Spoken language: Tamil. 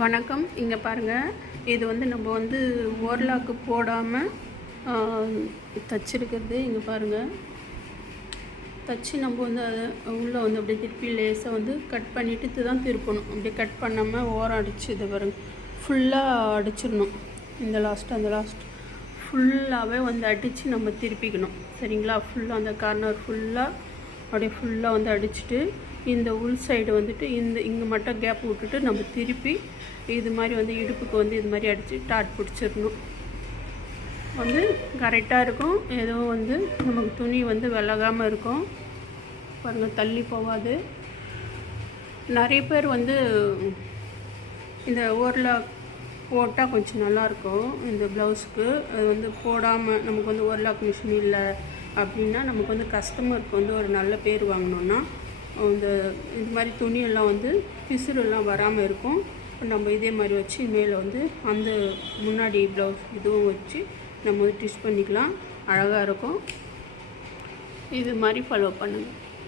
வணக்கம். இங்கே பாருங்கள், இது வந்து நம்ம வந்து ஓர்லாக்கு போடாமல் தச்சிருக்கிறது. இங்கே பாருங்கள், தச்சு நம்ம வந்து அதை உள்ளே வந்து அப்படியே திருப்பி லேசாக வந்து கட் பண்ணிவிட்டு தான் திருப்பணும். அப்படியே கட் பண்ணாமல் ஓரம் அடித்து இதை பாருங்கள் ஃபுல்லாக அடிச்சிடணும். இந்த லாஸ்ட் ஃபுல்லாகவே வந்து அடித்து நம்ம திருப்பிக்கணும். சரிங்களா? ஃபுல்லாக அந்த கார்னர் ஃபுல்லாக அப்படியே ஃபுல்லாக வந்து அடிச்சுட்டு இந்த உள் சைடு வந்துட்டு இங்கே மட்டும் கேப் விட்டுட்டு நம்ம திருப்பி இது மாதிரி வந்து இடுப்புக்கு வந்து இது மாதிரி அடித்து டாட் பிடிச்சிடணும். வந்து கரெக்டாக இருக்கும். எதுவும் வந்து நமக்கு துணி வந்து விலகாமல் இருக்கும். பாருங்கள், தள்ளி போகாது. நிறைய பேர் வந்து இந்த ஓர்லாக் போட்டால் கொஞ்சம் நல்லாயிருக்கும் இந்த ப்ளவுஸுக்கு. அது வந்து போடாமல் நமக்கு வந்து ஓர்லாக் மிஷின் இல்லை அப்படின்னா நமக்கு வந்து கஸ்டமருக்கு வந்து ஒரு நல்ல பேர் வாங்கணுன்னா இந்த இது மாதிரி துணியெல்லாம் வந்து பிசுரெல்லாம் வராமல் இருக்கும். நம்ம இதே மாதிரி வச்சு மேலே வந்து அந்த முன்னாடி ப்ளவுஸ் இதுவும் வச்சு நம்ம வந்து ஸ்டிச் பண்ணிக்கலாம். அழகாக இருக்கும். இது மாதிரி ஃபாலோ பண்ணுங்கள்.